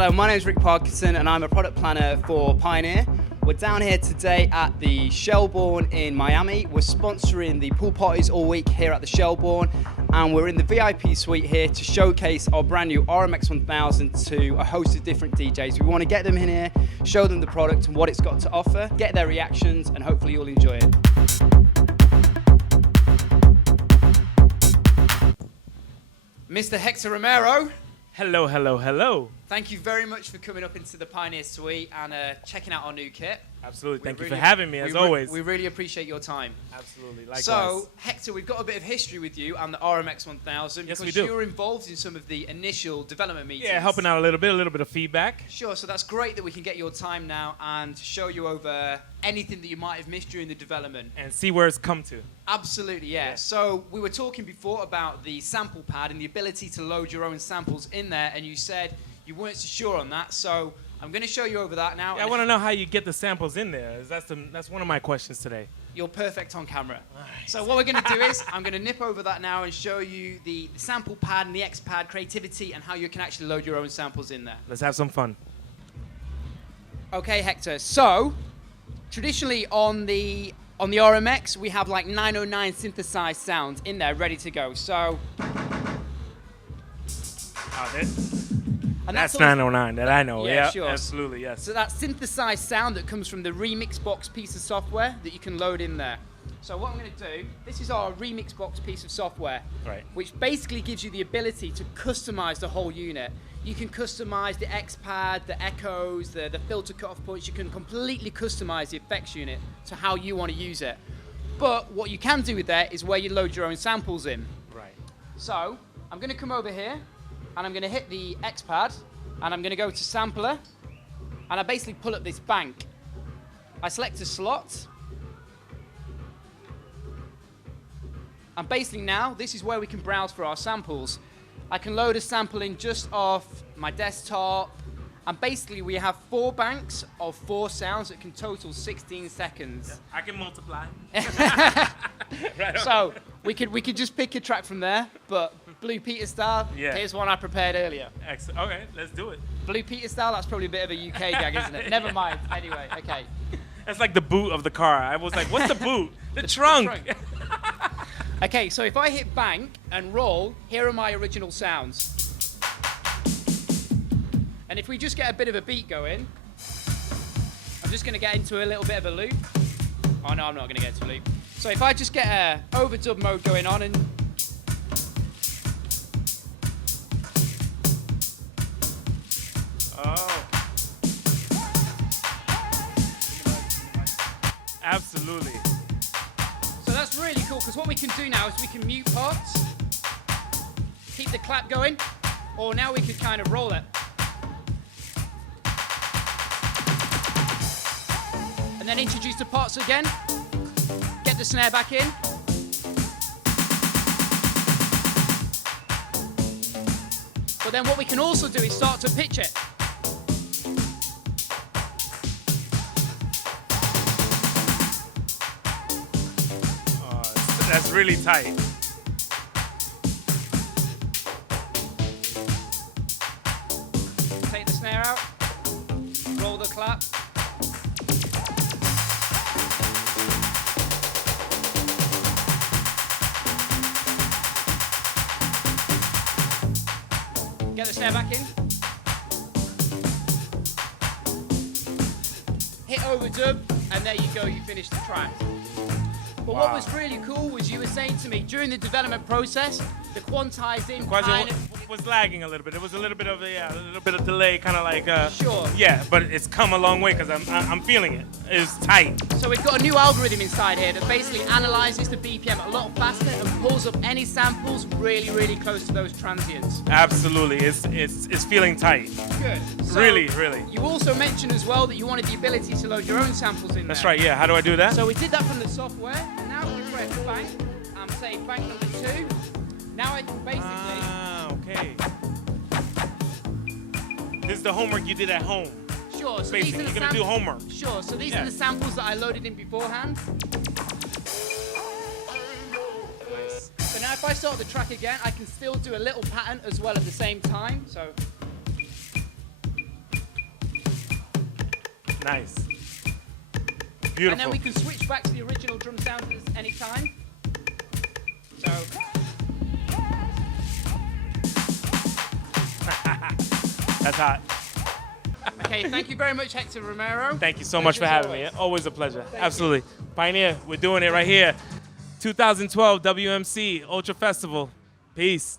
Hello, my name is Rik Parkinson and I'm a product planner for Pioneer. We're down here today at the Shelborne in Miami. We're sponsoring the pool parties all week here at the Shelborne, and we're in the VIP suite here to showcase our brand new RMX-1000 to a host of different DJs. We want to get them in here, show them the product and what it's got to offer, get their reactions, and hopefully you'll enjoy it. Mr. Hector Romero. Hello, hello, hello. Thank you very much for coming up into the Pioneer Suite and checking out our new kit. Absolutely. Thank you for having me, as always. We really appreciate your time. Absolutely. Likewise. So, Hector, we've got a bit of history with you and the RMX-1000 Yes, we because do. you were involved in some of the initial development meetings. Yeah, helping out a little bit of feedback. Sure, so that's great that we can get your time now and show you over anything that you might have missed during the development. And see where it's come to. Absolutely, yeah. So we were talking before about the sample pad and the ability to load your own samples in there, and you said you weren't so sure on that, so I'm going to show you over that now. Yeah, I want to know how you get the samples in there. That's one of my questions today. You're perfect on camera. Nice. So what we're going to do is I'm going to nip over that now and show you the sample pad and the X-Pad creativity and how you can actually load your own samples in there. Let's have some fun. Okay, Hector. So traditionally on the RMX, we have like 909 synthesized sounds in there ready to go. So that's 909 that I know. Yeah, Yeah, sure. Absolutely, yes. So that synthesized sound that comes from the remixbox piece of software that you can load in there. So what I'm going to do, this is our remixbox piece of software, Right. which basically gives you the ability to customize the whole unit. You can customize the X-Pad, the echoes, the filter cutoff points. You can completely customize the effects unit to how you want to use it. But what you can do with that is where you load your own samples in. Right. So I'm going to come over here and I'm going to hit the X-Pad and I'm going to go to sampler and I basically pull up this bank. I select a slot and basically now this is where we can browse for our samples. I can load a sample in just off my desktop, and basically we have 4 banks of 4 sounds that can total 16 seconds. Yeah, I can multiply. Right on. So we could just pick a track from there, but Blue Peter style, Yeah. Here's one I prepared earlier. Excellent. Okay, let's do it. Blue Peter style, that's probably a bit of a UK gag, isn't it? Never mind. Anyway, okay. That's like the boot of the car. I was like, what's the boot? The trunk. Okay, so if I hit bank and roll, here are my original sounds. And if we just get a bit of a beat going, I'm just going to get into a little bit of a loop. Oh no, I'm not going to get into a loop. So if I just get a overdub mode going on and Oh. Absolutely. so that's really cool because what we can do now is we can mute parts, keep the clap going, or now we could kind of roll it. And then introduce the parts again, get the snare back in. But then what we can also do is start to pitch it. That's really tight. Take the snare out, roll the clap. Get the snare back in. Hit overdub, and there you go, you finished the track. But what was really cool was you were saying to me during the development process, the quantized in kind of was lagging a little bit. It was a little bit of a delay, kind of like Sure. Yeah, but it's come a long way because I'm feeling it. It's tight. So we've got a new algorithm inside here that basically analyzes the BPM a lot faster and pulls up any samples really, really close to those transients. Absolutely, it's feeling tight. Good. So Really. You also mentioned as well that you wanted the ability to load your own samples in there. That's right. Yeah. How do I do that? So we did that from the software. And now we press bank and say bank number 2. Now I can basically. Okay. This is the homework you did at home. Sure. So Basically, these are you're gonna do homework. Sure. So these Yeah. are the samples that I loaded in beforehand. Nice. So now if I start the track again, I can still do a little pattern as well at the same time. So Nice. Beautiful. And then we can switch back to the original drum sounds at any time. So. That's hot. Okay, thank you very much, Hector Romero. Thank you so much for having me. Always a pleasure. Absolutely. Pioneer, we're doing it right here. 2012 WMC Ultra Festival. Peace.